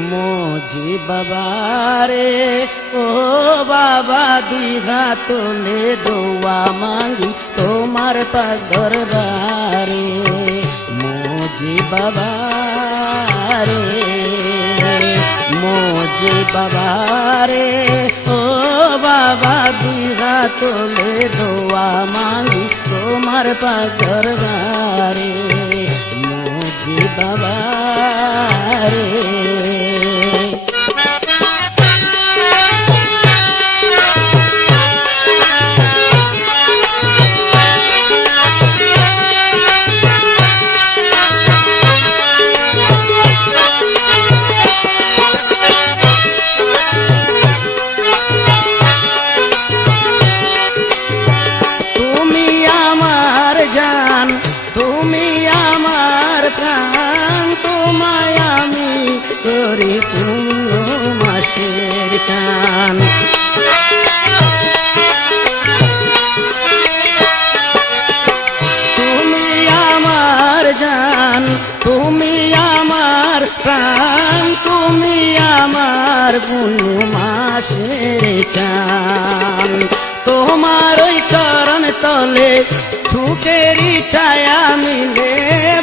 মোজি বাবা রে ও বাবা দুই হাত তুলে দোয়া মাঙ্গি তোমার পাক দরবারে মোজি বাবা রে মোজি বাবা রে ও বাবা দুই হাত তুলে দোয়া মাঙ্গি তোমার পাক দরবারে মোজি বাবা রে। তুমি আমার প্রাণ তোমায় আমি করি পূর্ণ মাসের চান তুমি আমার জান তুমি আমার প্রাণ তুমি আমার পূর্ণ মাসের চান তোমার ওই চরণ তলে সুখেরই ছায়া মিলে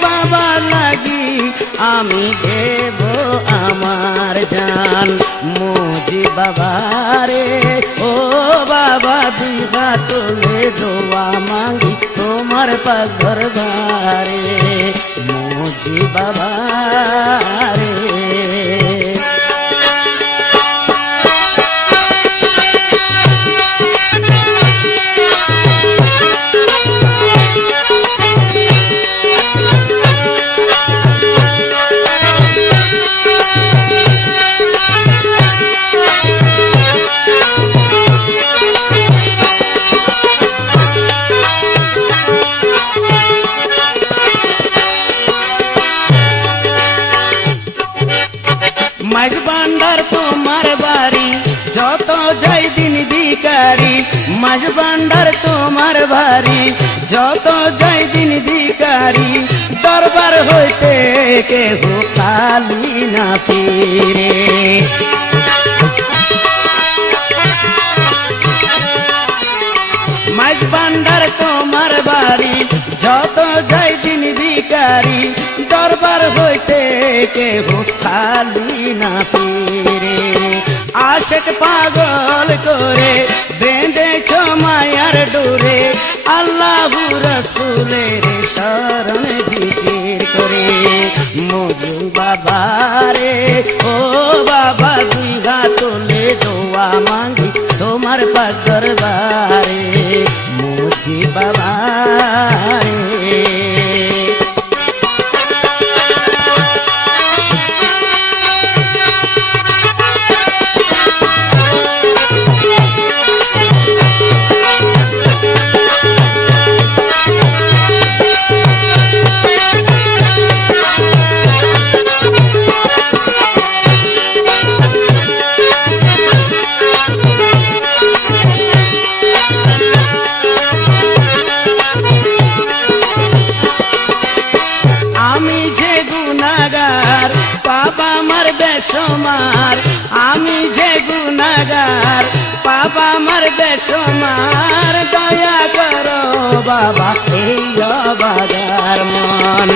বাবা লাগি আমি দেব আমার জান মোজি বাবা রে ও বাবা দুই হাত তুলে দোয়া মাঙ্গি তোমার পাক দরবারে মোজি বাবা রে। মাঝ বান্ডার তোমার বাড়ি যত যাই দিন ভিখারি মাঝ বান্ডার তোমার বাড়ি যত যাই দিন ভিখারি দরবার হইতে কেহ খালি না ফিরে মাঝ বান্ডার তোমার বাড়ি যত যাই দিন ভিখারি দরবার হইতে কেহ খালি না ফিরে আশেক পাগল করে বেঁধেছ মায়ার ডোরে আল্লাহু রাসূলের শরণ জিকির করে মোজি বাবা রে ও বাবা দুই হাত তুলে দোয়া মাঙ্গি তোমার পাক দরবারে মোজি বাবা রে। আমি যে গুনাহগার পাপ আমার বেশমার আমি যে গুনাহগার পাপ আমার বেশমার দয়া করো বাবা এই অবাগার মন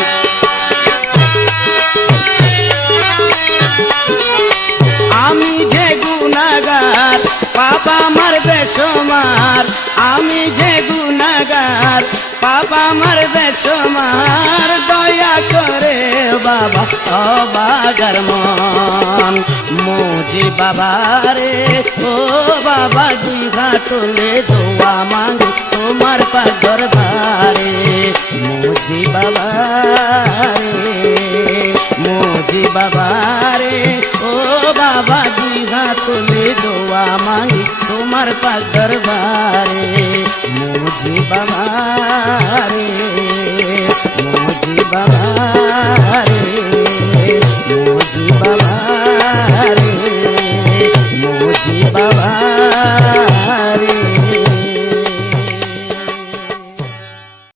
আমি যে গুনাহগার পাপ আমার বেশমার আমি যে গুনাহগার পাপ আমার বেশমার দয়া করে বাবা অবাগার মন মোজি বাবা রে ও বাবা দুই হাত তুলে দোয়া মাঙ্গি তোমার পাক দরবারে মোজি বাবা রে মোজি বাবা রে ও বাবা দুই হাত তুলে দোয়া মাঙ্গি তোমার পাক দরবারে মোজি বাবা রে।